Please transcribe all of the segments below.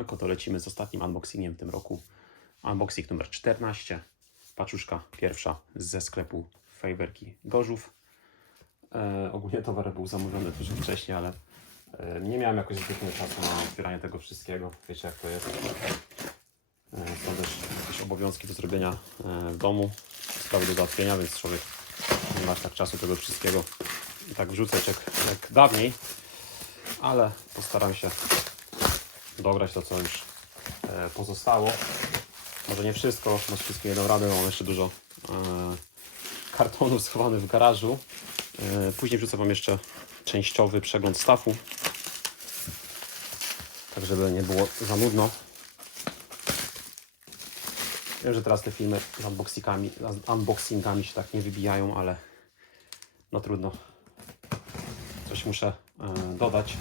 siemanko, to lecimy z ostatnim unboxingiem w tym roku. Unboxing numer 14. Paczuszka pierwsza ze sklepu Fajerwerki Gorzów. E, ogólnie towar był zamówiony troszkę wcześniej, ale e, nie miałem jakoś zbytnio czasu na otwieranie tego wszystkiego. Wiecie jak to jest. E, są też jakieś obowiązki do zrobienia e, w domu, sprawy do załatwienia, więc człowiek nie ma tak czasu tego wszystkiego tak wrzucać jak, jak dawniej. Ale postaram się dograć to, co już e, pozostało. Może nie wszystko, może wszystkie nie dam radę, mam jeszcze dużo e, kartonów schowanych w garażu. E, później wrzucę Wam jeszcze częściowy przegląd stafu, tak żeby nie było za nudno. Wiem, że teraz te filmy z unboxingami, z unboxingami się tak nie wybijają, ale no trudno. Coś muszę dodać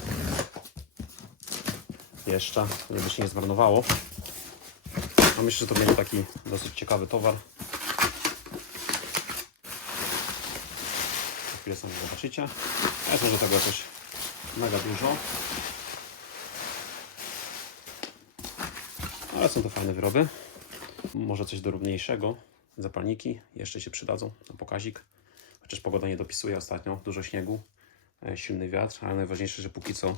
jeszcze, żeby się nie zmarnowało. A myślę, że to będzie taki dosyć ciekawy towar. Za chwilę sami zobaczycie. A jest może tego jakoś mega dużo. Ale są to fajne wyroby. Może coś drobniejszego. Zapalniki jeszcze się przydadzą na pokazik. Chociaż pogoda nie dopisuje ostatnio. Dużo śniegu, e, silny wiatr, ale najważniejsze, że póki co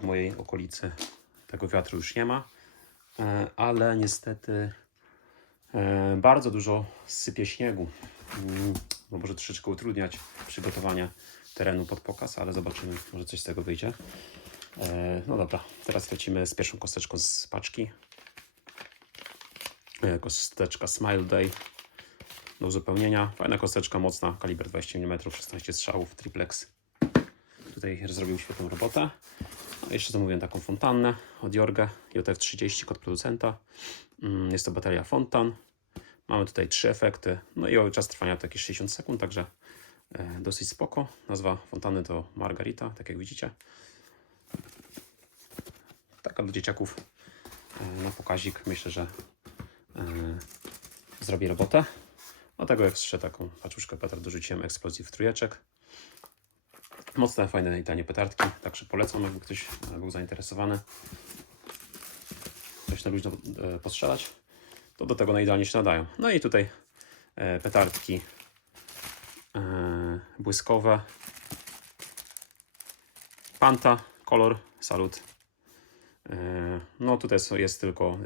w mojej okolicy tego wiatru już nie ma. E, Ale niestety e, bardzo dużo sypie śniegu. Mm, No może troszeczkę utrudniać przygotowanie terenu pod pokaz, ale zobaczymy, może coś z tego wyjdzie. E, No dobra, teraz lecimy z pierwszą kosteczką z paczki. E, Kosteczka Smile Day do uzupełnienia. Fajna kosteczka, mocna, kaliber 20 mm, 16 strzałów, triplex. Tutaj zrobił świetną robotę. A jeszcze zamówiłem taką fontannę od Jorga, JF30, kod producenta. Mm, Jest to bateria Fontan. Mamy tutaj trzy efekty, no i czas trwania to jakieś 60 sekund, także e, dosyć spoko. Nazwa fontanny to Margarita, tak jak widzicie. Taka dla dzieciaków e, na pokazik. Myślę, że e, zrobi robotę. Do tego jeszcze taką paczuszkę petard dorzuciłem eksplozji w trójeczek. Mocne, fajne i tanie petardki, także polecam, jakby ktoś e, był zainteresowany. Coś na luźno e, postrzelać, to do tego najidealnie się nadają. No i tutaj e, petardki błyskowe. Panta, kolor, salut. No tutaj jest tylko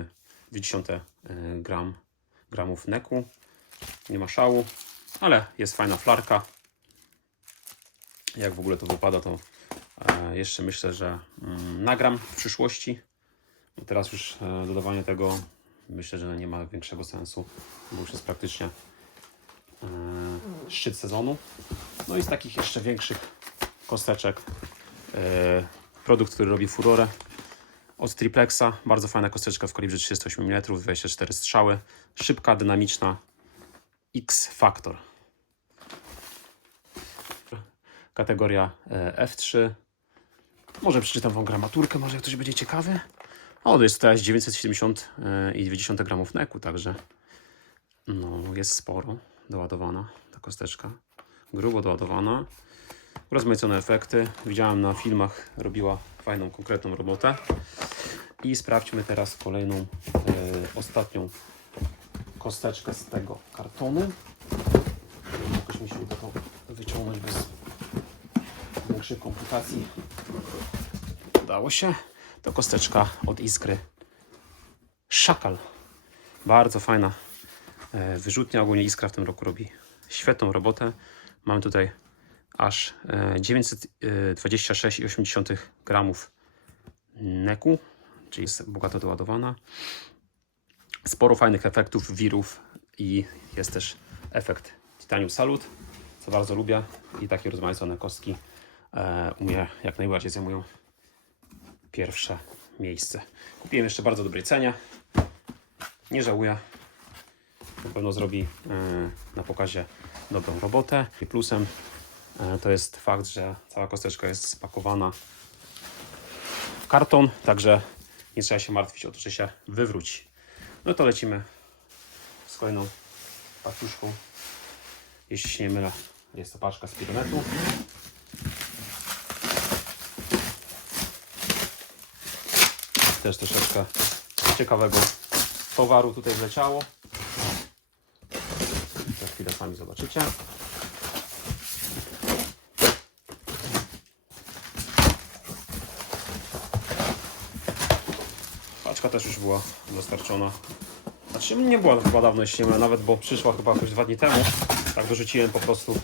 e, 20 e, gram, gramów neku. Nie ma szału, ale jest fajna flarka jak w ogóle to wypada, to e, jeszcze myślę, że mm, nagram w przyszłości. Bo teraz już e, dodawanie tego myślę, że nie ma większego sensu, bo już jest praktycznie e, szczyt sezonu. No i z takich jeszcze większych kosteczek produkt, który robi furorę od Triplexa. Bardzo fajna kosteczka w kalibrze 38 mm, 24 strzały, szybka, dynamiczna X kategoria e, F3. Może przeczytam Wam gramaturkę, może ktoś będzie ciekawy. O, to jest teraz 970,2 gramów neku, także no, jest sporo doładowana ta kosteczka. Grubo doładowana. Rozmaicone efekty. Widziałem na filmach, robiła fajną, konkretną robotę. I sprawdźmy teraz kolejną, e, ostatnią kosteczkę z tego kartonu. Jakoś mi się uda to wyciągnąć bez większych komplikacji. Udało się. To kosteczka od Iskry. Szakal. Bardzo fajna e, wyrzutnia. Ogólnie Iskra w tym roku robi świetną robotę. Mamy tutaj aż e, 926,8 gramów neku, czyli jest bogato doładowana. Sporo fajnych efektów, wirów i jest też efekt Titanium Salut, co bardzo lubię i takie rozmaicone kostki e, u mnie jak najbardziej zajmują pierwsze miejsce. Kupiłem jeszcze bardzo dobrej cenie. Nie żałuję. Na pewno zrobi e, na pokazie dobrą robotę. I plusem e, to jest fakt, że cała kosteczka jest spakowana w karton, także nie trzeba się martwić o to, że się wywróci. No to lecimy z kolejną paczuszką. Jeśli się nie mylę, jest to paczka z też troszeczkę ciekawego towaru tutaj wleciało. Za chwilę sami zobaczycie. Paczka też już była dostarczona. Znaczy nie była chyba dawno ma nawet, bo przyszła chyba jakoś dwa dni temu. Tak dorzuciłem po prostu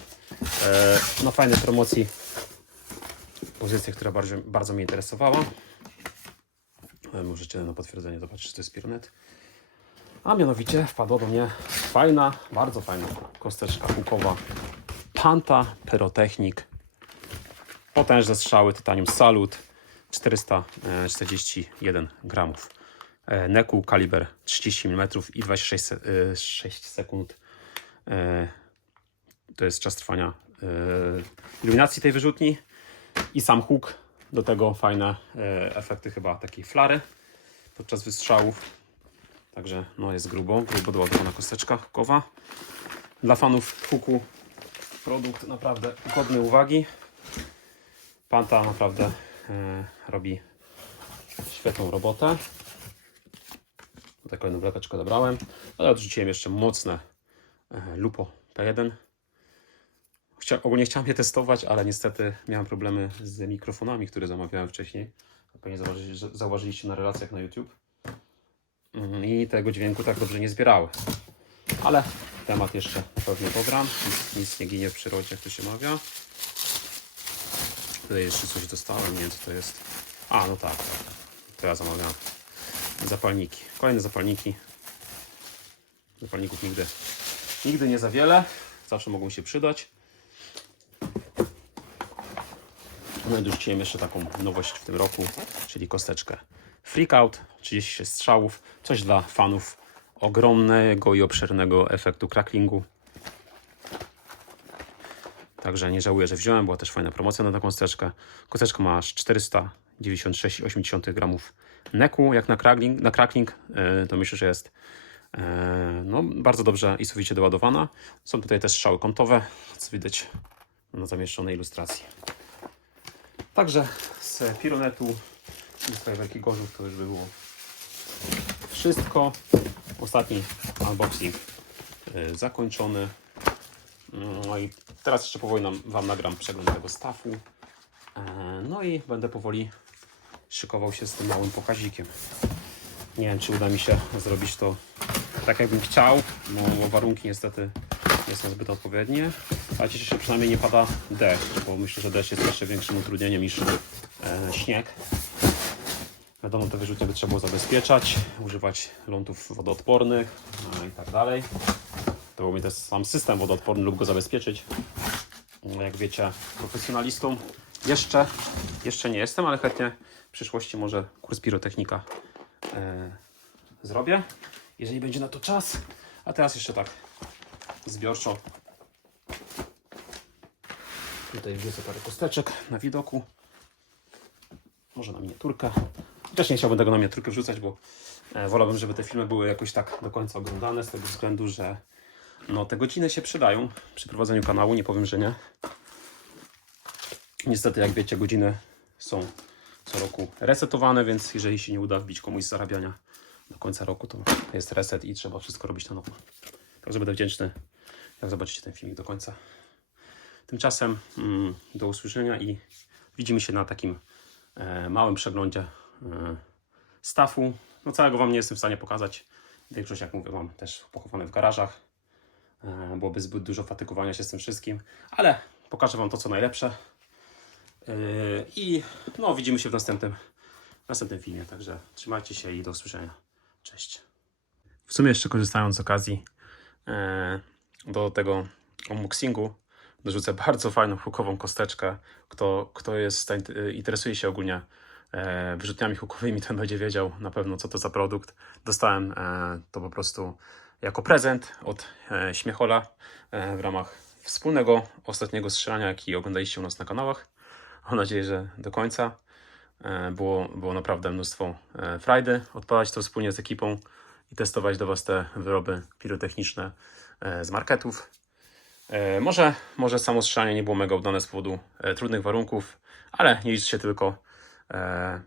e, na fajnej promocji pozycję, która bardzo, bardzo mnie interesowała. E, Możecie na potwierdzenie zobaczyć, że to jest Pironet. A mianowicie wpadła do mnie fajna, bardzo fajna kosteczka hukowa Panta Pyrotechnik. Potężne strzały Titanium Salut 441 gramów. E, Neku kaliber 30 mm i 26 se- e, 6 sekund. To jest czas trwania iluminacji tej wyrzutni i sam huk. Do tego fajne e, efekty chyba takiej flary podczas wystrzałów. Także no jest grubo, grubo doładowana kosteczka hukowa. Dla fanów huku produkt naprawdę godny uwagi. Panta naprawdę e, robi świetną robotę. Tutaj kolejną wlepeczkę dobrałem, ale odrzuciłem jeszcze mocne e, Lupo P1. Chcia, ogólnie chciałem je testować, ale niestety miałem problemy z mikrofonami, które zamawiałem wcześniej. Pewnie zauważyli, że- zauważyliście na relacjach na YouTube. Mm, I tego dźwięku tak dobrze nie zbierały. Ale temat jeszcze pewnie pogram. Nic, nic nie ginie w przyrodzie, jak to się mawia. Tutaj jeszcze coś dostałem, nie wiem co to jest. A, no tak, tak. To ja zamawiałem. Zapalniki. Kolejne zapalniki. Zapalników nigdy, nigdy nie za wiele. Zawsze mogą się przydać. No i dorzuciłem jeszcze taką nowość w tym roku, czyli kosteczkę Freakout, 36 strzałów, coś dla fanów ogromnego i obszernego efektu cracklingu. Także nie żałuję, że wziąłem, była też fajna promocja na taką kosteczkę. Kosteczka ma aż 496,8 gramów neku, jak na crackling, na crackling e, to myślę, że jest e, no, bardzo dobrze i sowicie doładowana. Są tutaj też strzały kątowe, co widać na zamieszczonej ilustracji. Także z Pironetu i z Wielki Gorzów to już było wszystko. Ostatni unboxing y, zakończony. No i teraz jeszcze powoli nam, Wam nagram przegląd tego stafu. E, No i będę powoli szykował się z tym małym pokazikiem. Nie wiem, czy uda mi się zrobić to tak, jakbym chciał, bo warunki niestety nie są zbyt odpowiednie. Ale cieszę się, że przynajmniej nie pada deszcz, bo myślę, że deszcz jest jeszcze większym utrudnieniem niż e, śnieg. Wiadomo, te wyrzutnie by trzeba było zabezpieczać, używać lądów wodoodpornych no i tak dalej. To był mi też sam system wodoodporny lub go zabezpieczyć. No, Jak wiecie, profesjonalistą jeszcze, jeszcze nie jestem, ale chętnie w przyszłości może kurs pirotechnika e, zrobię, jeżeli będzie na to czas. A teraz jeszcze tak zbiorczo. Tutaj wrzucę parę kosteczek na widoku. Może na miniaturkę. Chociaż nie chciałbym tego na miniaturkę wrzucać, bo e, wolałbym, żeby te filmy były jakoś tak do końca oglądane, z tego względu, że no, te godziny się przydają przy prowadzeniu kanału, nie powiem, że nie. Niestety, jak wiecie, godziny są co roku resetowane, więc jeżeli się nie uda wbić komuś zarabiania do końca roku, to jest reset i trzeba wszystko robić na nowo. Także będę wdzięczny, jak zobaczycie ten filmik do końca. Tymczasem mm, do usłyszenia i widzimy się na takim e, małym przeglądzie e, stafu. No całego Wam nie jestem w stanie pokazać. Większość, jak mówię, mam też pochowane w garażach. E, byłoby zbyt dużo fatygowania się z tym wszystkim, ale pokażę Wam to, co najlepsze. I no, widzimy się w następnym, następnym filmie. Także trzymajcie się i do usłyszenia. Cześć. W sumie jeszcze korzystając z okazji do tego unboxingu, dorzucę bardzo fajną hukową kosteczkę. Kto, kto jest, zaint- interesuje się ogólnie e, wyrzutniami hukowymi, ten będzie wiedział na pewno, co to za produkt. Dostałem e, to po prostu jako prezent od e, Śmiechola w ramach wspólnego ostatniego strzelania, jaki oglądaliście u nas na kanałach. Mam nadzieję, że do końca. Było, było naprawdę mnóstwo frajdy odpalać to wspólnie z ekipą i testować do Was te wyroby pirotechniczne z marketów. E, Może, może samo strzelanie nie było mega udane z powodu e, trudnych warunków, ale nie liczy się tylko e,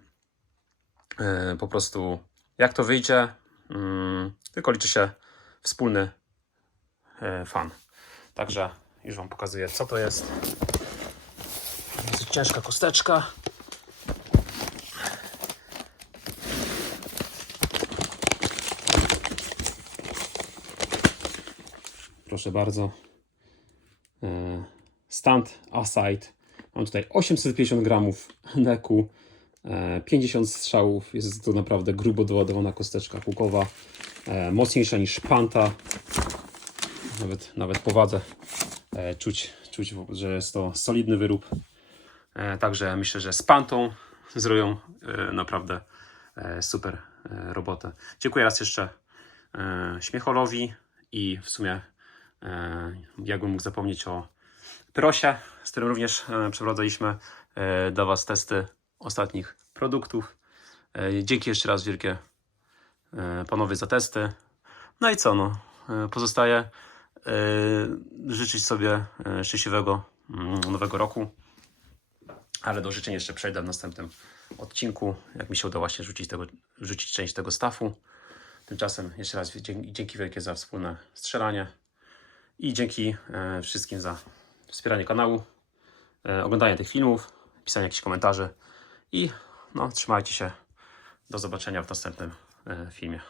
po prostu jak to wyjdzie, mm, tylko liczy się wspólny fan. Także już Wam pokazuję, co to jest. Ciężka kosteczka. Proszę bardzo. E, Stand aside. Mam tutaj 850 gramów neku, e, 50 strzałów. Jest to naprawdę grubo doładowana kosteczka hukowa. E, Mocniejsza niż panta. Nawet, nawet po wadze e, czuć, czuć, że jest to solidny wyrób. E, Także myślę, że z pantą zrobią e, naprawdę e, super e, robotę. Dziękuję raz jeszcze e, Śmiecholowi i w sumie e, jakbym mógł zapomnieć o Prosie, z którym również e, przeprowadzaliśmy e, dla Was testy ostatnich produktów. E, Dzięki jeszcze raz wielkie panowie za testy. No i co, no, pozostaje życzyć sobie szczęśliwego mm, nowego roku. Ale do życzeń jeszcze przejdę w następnym odcinku, jak mi się uda właśnie rzucić, tego, rzucić część tego stafu. Tymczasem jeszcze raz dzięki, dzięki wielkie za wspólne strzelanie i dzięki wszystkim za wspieranie kanału, e, oglądanie tych filmów, pisanie jakichś komentarzy i no, trzymajcie się. Do zobaczenia w następnym e, filmie.